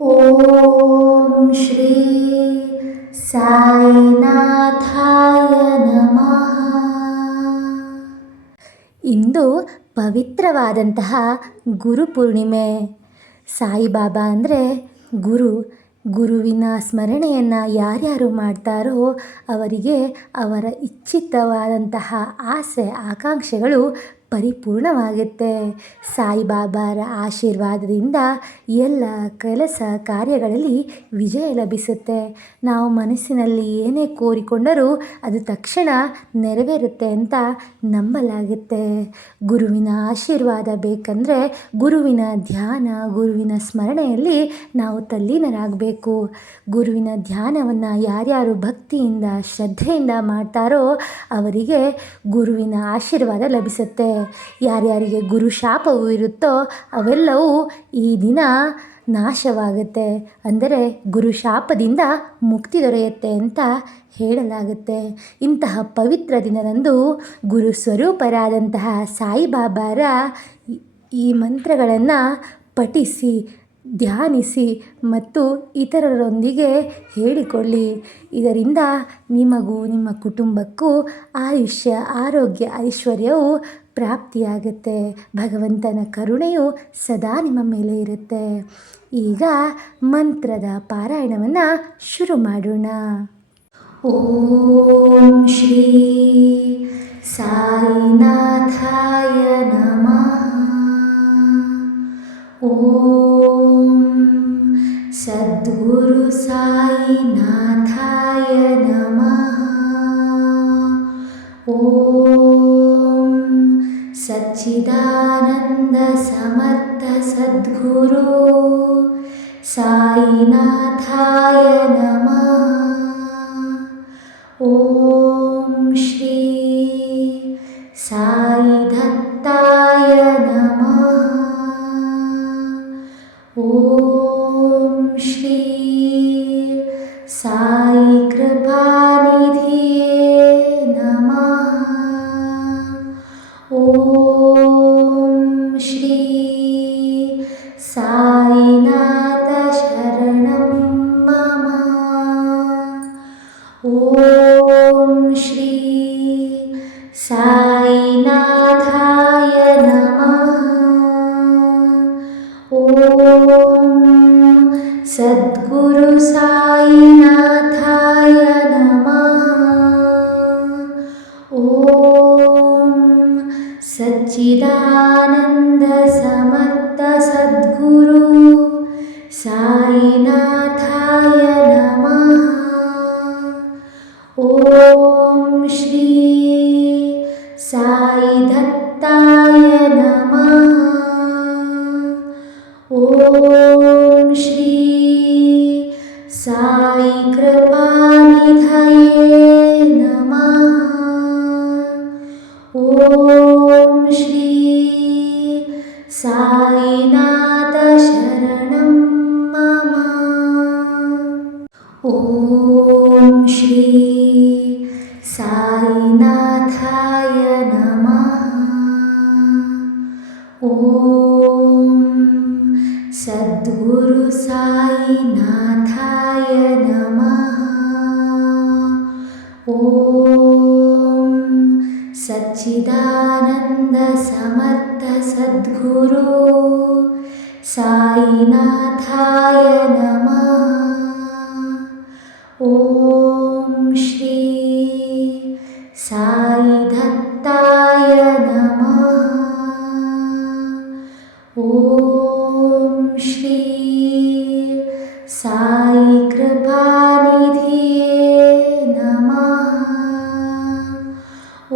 ಓಂ ಶ್ರೀ ಸಾಯಿನಾಥಾಯ ನಮಃ. ಇಂದು ಪವಿತ್ರವಾದಂತಹ ಗುರುಪೂರ್ಣಿಮೆ. ಸಾಯಿಬಾಬಾ ಅಂದರೆ ಗುರುವಿನ ಸ್ಮರಣೆಯನ್ನು ಯಾರ್ಯಾರು ಮಾಡ್ತಾರೋ ಅವರಿಗೆ ಅವರ ಇಚ್ಛಿತವಾದಂತಹ ಆಸೆ ಆಕಾಂಕ್ಷೆಗಳು ಪರಿಪೂರ್ಣವಾಗುತ್ತೆ. ಸಾಯಿಬಾಬಾರ ಆಶೀರ್ವಾದದಿಂದ ಎಲ್ಲ ಕೆಲಸ ಕಾರ್ಯಗಳಲ್ಲಿ ವಿಜಯ ಲಭಿಸುತ್ತೆ. ನಾವು ಮನಸ್ಸಿನಲ್ಲಿ ಏನೇ ಕೋರಿಕೊಂಡರೂ ಅದು ತಕ್ಷಣ ನೆರವೇರುತ್ತೆ ಅಂತ ನಂಬಲಾಗುತ್ತೆ. ಗುರುವಿನ ಆಶೀರ್ವಾದ ಬೇಕಂದರೆ ಗುರುವಿನ ಧ್ಯಾನ, ಗುರುವಿನ ಸ್ಮರಣೆಯಲ್ಲಿ ನಾವು ತಲ್ಲೀನರಾಗಬೇಕು. ಗುರುವಿನ ಧ್ಯಾನವನ್ನು ಯಾರ್ಯಾರು ಭಕ್ತಿಯಿಂದ ಶ್ರದ್ಧೆಯಿಂದ ಮಾಡ್ತಾರೋ ಅವರಿಗೆ ಗುರುವಿನ ಆಶೀರ್ವಾದ ಲಭಿಸುತ್ತೆ. ಯಾರ್ಯಾರಿಗೆ ಗುರು ಶಾಪವೂ ಇರುತ್ತೋ ಅವೆಲ್ಲವೂ ಈ ದಿನ ನಾಶವಾಗುತ್ತೆ. ಅಂದರೆ ಗುರು ಶಾಪದಿಂದ ಮುಕ್ತಿ ದೊರೆಯುತ್ತೆ ಅಂತ ಹೇಳಲಾಗುತ್ತೆ. ಇಂತಹ ಪವಿತ್ರ ದಿನದಂದು ಗುರು ಸ್ವರೂಪರಾದಂತಹ ಸಾಯಿಬಾಬಾರ ಈ ಮಂತ್ರಗಳನ್ನು ಪಠಿಸಿ, ಧ್ಯಾನಿಸಿ ಮತ್ತು ಇತರರೊಂದಿಗೆ ಹೇಳಿಕೊಳ್ಳಿ. ಇದರಿಂದ ನಿಮಗೂ ನಿಮ್ಮ ಕುಟುಂಬಕ್ಕೂ ಆಯುಷ್ಯ, ಆರೋಗ್ಯ, ಐಶ್ವರ್ಯವು ಪ್ರಾಪ್ತಿಯಾಗುತ್ತೆ. ಭಗವಂತನ ಕರುಣೆಯು ಸದಾ ನಿಮ್ಮ ಮೇಲೆ ಇರುತ್ತೆ. ಈಗ ಮಂತ್ರದ ಪಾರಾಯಣವನ್ನು ಶುರು ಮಾಡೋಣ. ಓಂ ಶ್ರೀ ಸಾಯಿನಾಥಾಯ ನಮಃ. ಓಂ ಸದ್ಗುರು ಸಾಯಿನಾಥಾಯ ನಮಃ. ಓಂ ಸಚ್ಚಿದಾನಂದ ಸಮರ್ಥ ಸದ್ಗುರು ಸಾಯಿನಾಥಾಯ ನಮಃ. ಓಂ ಶ್ರೀ ಸಾಯಿ ದತ್ತಾಯ ನಮಃ. ಓಂ ಶ್ರೀ ಸಾಯಿ ಕೃಪಾನಿಧಿಯೇ ನಮಃ. ಓಂ ಶ್ರೀ ಸಾಯಿನಾಥ ಶರಣಂ ಮಮ. ಓಂ ಶ್ರೀ ಸಾಯಿನಾಥಾಯ ನಮಃ. ಓಂ ಸದ್ಗುರು ಸಾಯಿನಾಥಾಯ ನಮಃ. ಓಂ ಸಚ್ಚಿದಾನಂದ ಸಮರ್ಥ ಸದ್ಗುರು ಸಾಯಿನಾಥಾಯ ನಮಃ. ಓಂ ಶ್ರೀ ಸಾಯಿ ದತ್ತಾಯ ನಮಃ. ಓಂ ಶ್ರೀ ಸಾಯಿ ಕೃಪಾನಿಧಯೇ ನಮಃ. ಓಂ ಶ್ರೀ ಸಾಯಿನಾಥ ಶರಣಂ ಮಮ. ಓಂ ಶ್ರೀ ಸಾಯಿನಾಥಾಯ ನಮಃ. ಓಂ ಸದ್ಗುರು ಸಾಯಿನಾಥಾಯ ನಮಃ. ಓಂ ಸಚ್ಚಿದಾನಂದ ಸಮರ್ಥ ಸದ್ಗುರು ಸಾಯಿನಾಥಾಯ ನಮಃ. ಓಂ ಶ್ರೀ ಸಾಯಿ ದತ್ತಾಯ ನಮಃ. ಓಂ ಶ್ರೀ ಸಾಯಿ ಕೃಪಾನಿಧಿಯೇ ನಮಃ.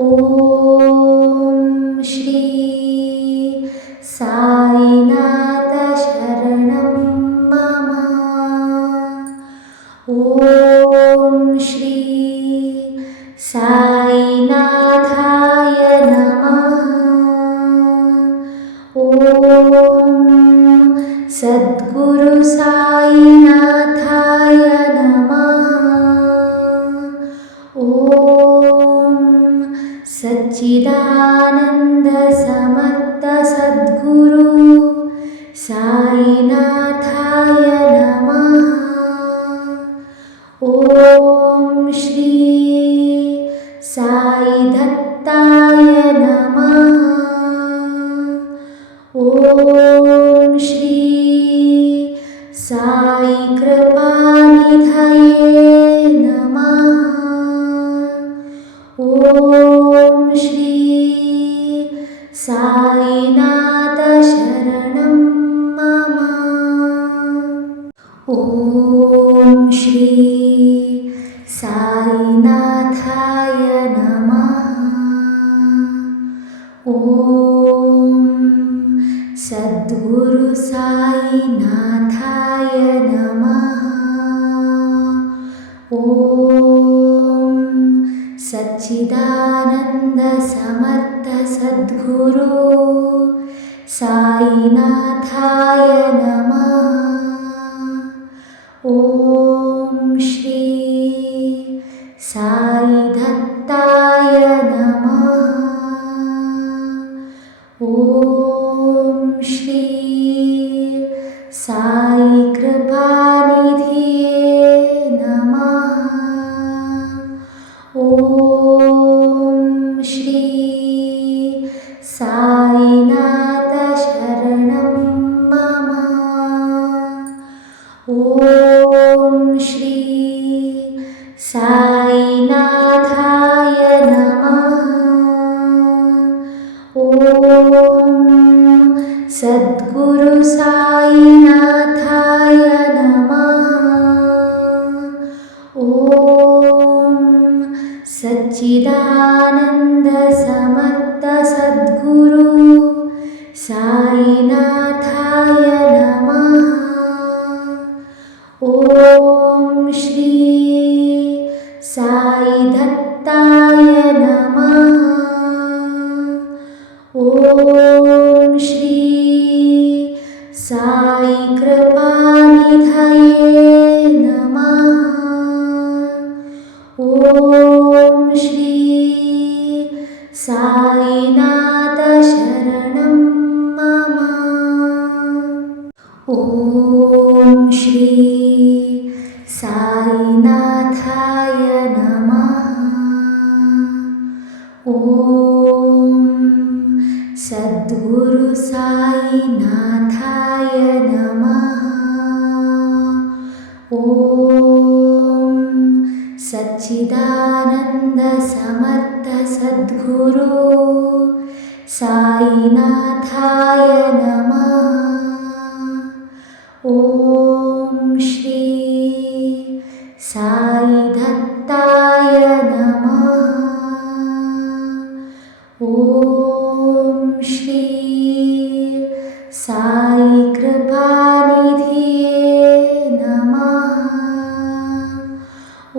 ಓಂ ಶ್ರೀ ಸಾಯಿನಾಥ ಶರಣಂ ಮಮ. ಓಂ ಶ್ರೀ ಸಾಯಿನಾಥಾಯ ನಮಃ. ಓಂ ಸದ್ಗುರು ಸಾಯಿನಾಥಾಯ साई कृपानिधये नमः। ॐ श्री साईनाथ शरणं मम। ॐ श्री साईनाथाय नमः। ॐ सद्गुरु साईनाथाय नमः। ॐ सच्चिदानन्द समर्थ सद्गुरु साईनाथाय नमः। ॐ श्री साई दत्ताय नमः। ॐ श्री साई कृपानिधये नमः। ॐ श्री साईनाथ शरणं मम। ॐ श्री साईनाथाय नमः। ॐ सद्गुरु साईनाथाय नमः। ॐ सच्चिदानन्द समर्थ सद्गुरु साईनाथाय नमः। ॐ श्री साई दत्ताय नमः। ॐ श्री साई कृपानिधये नमः। ॐ श्री साईनाथ शरणं मम। ॐ श्री साईनाथाय नमः। ॐ सद्गुरु साईनाथाय नमः। ॐ सच्चिदानन्द समर्थ सद्गुरु साईनाथाय नमः। ॐ श्री साई दत्ताय नमः। ॐ श्री साई कृपानिधये नमः।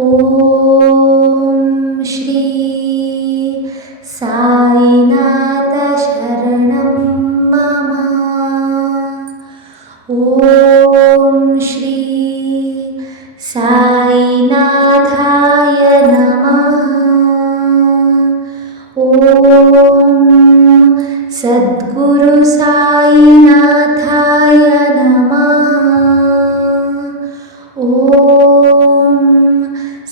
ॐ श्री साईनाथ शरणं मम। ॐ श्री साईनाथाय नमः। ॐ सद्गुरु साईनाथाय नमः। ॐ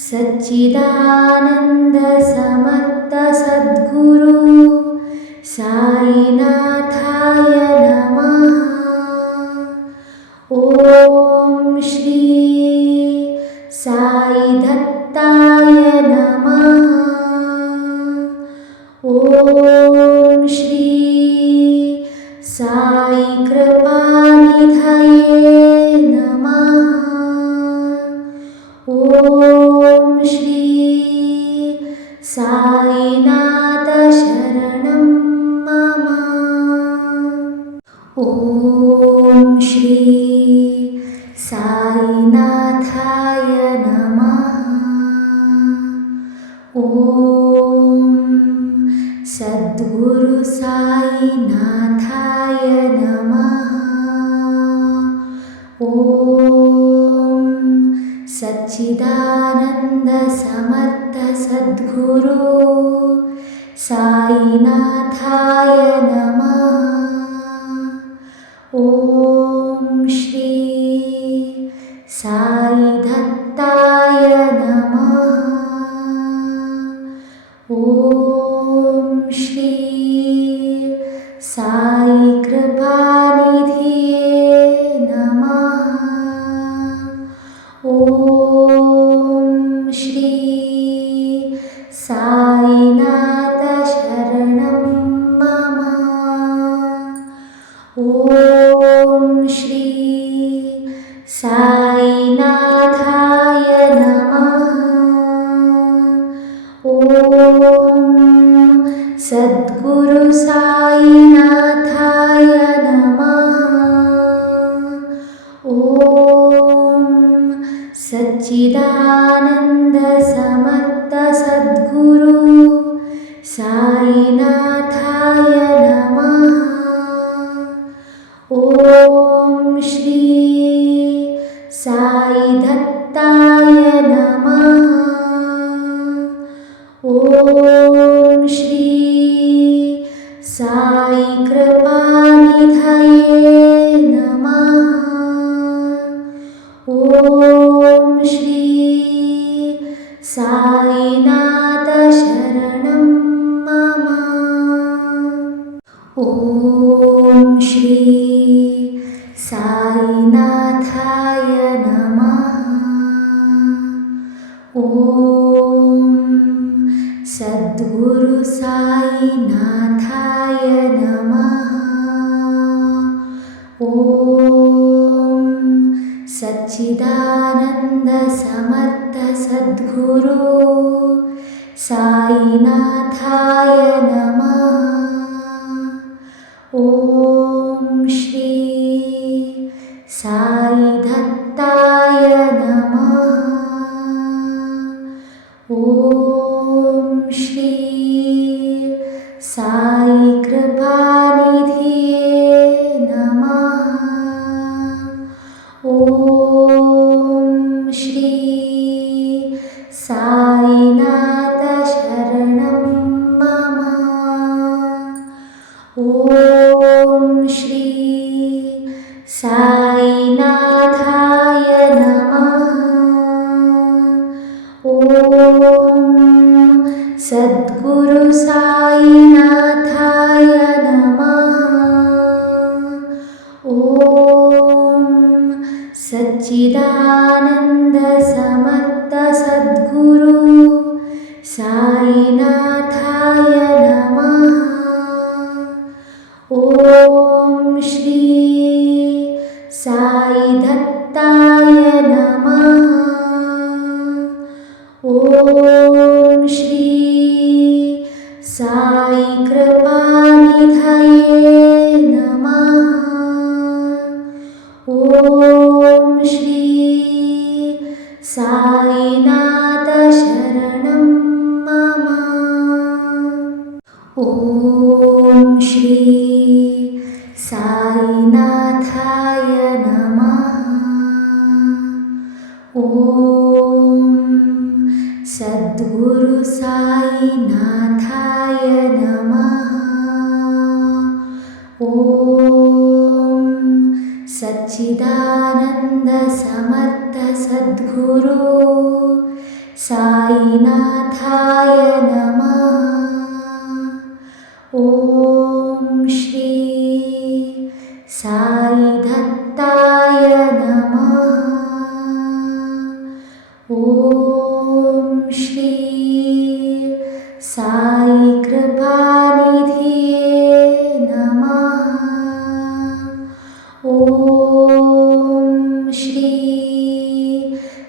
सच्चिदानन्द समर्थ सद्गुरु साईनाथाय नमः। ॐ श्री साई दत्ताय नमः। ॐ श्री साई कृपानिधये नमः। ॐ श्री साईनाथ शरणं मम। ॐ श्री साईनाथाय नमः। ॐ सद्गुरु साईनाथाय नमः। ॐ सच्चिदानन्द समर्थ सद्गुरु साईनाथाय नमः। ॐ श्री साई दत्ताय नमः। ॐ श्री साई कृपानिधये नमः। ॐ श्री साईनाथ शरणं मम। ॐ श्री साईनाथाय नमः। ॐ सद्गुरु साईनाथाय नमः। ॐ सच्चिदानन्द समर्थ सद्गुरु साईनाथाय नमः। ॐ श्री साई दत्ताय नमः। ॐ श्री साई कृपानिधये नमः। ॐ श्री साईनाथ शरणं मम। ॐ श्री साईनाथाय नमः। ॐ सद्गुरु साईनाथाय नमः। ॐ सच्चिदानन्द समर्थ सद्गुरु साईनाथाय नमः। ॐ श्री साई दत्ताय नमः। ॐ श्री साई कृपानिधये नमः। ॐ श्री साईनाथ शरणं मम। ॐ श्री साईनाथाय नमः। ॐ सद्गुरु साईनाथाय नमः। ॐ सच्चिदानन्द समर्थ सद्गुरु साईनाथाय नमः। ॐ श्री साई दत्ताय नमः। ॐ श्री साई कृपानिधये नमः। ॐ श्री साईनाथ शरणं मम। ॐ श्री साईनाथाय नमः। ॐ सद्गुरु साईनाथाय नमः। ॐ सच्चिदानन्द समर्थ सद्गुरु साईनाथाय नमः। ॐ श्री साई दत्ताय नमः। ॐ श्री साई कृपानिधये नमः। ॐ श्री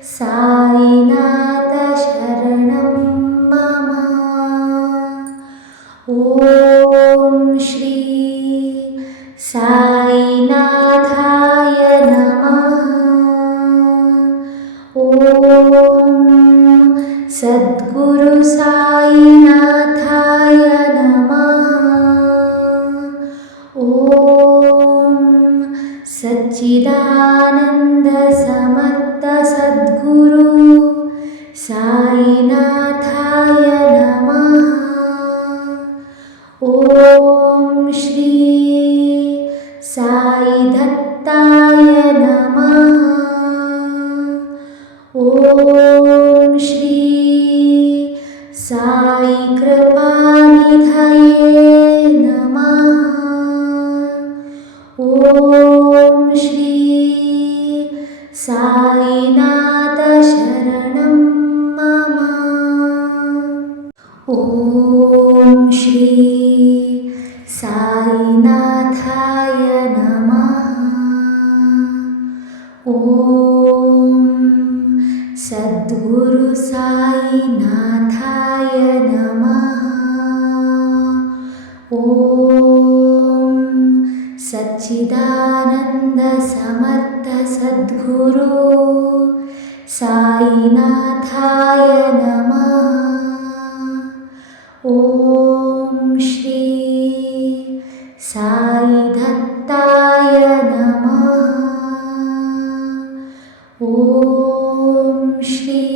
साईनाथ शरणं मम। ॐ श्री साईनाथाय नमः। ॐ सद्गुरु साईनाथाय नमः। ॐ सच्चिदानन्द समर्थ सद्गुरु साईनाथाय नमः। ॐ श्री साई दत्ताय नमः। ॐ श्री साई कृपानिधये नमः। ॐ श्री साईनाथ सद्गुरु साईनाथाय नमः। ॐ सच्चिदानन्द समर्थ सद्गुरु साईनाथाय नमः। ॐ श्री साई दत्ताय नमः। ॐ श्री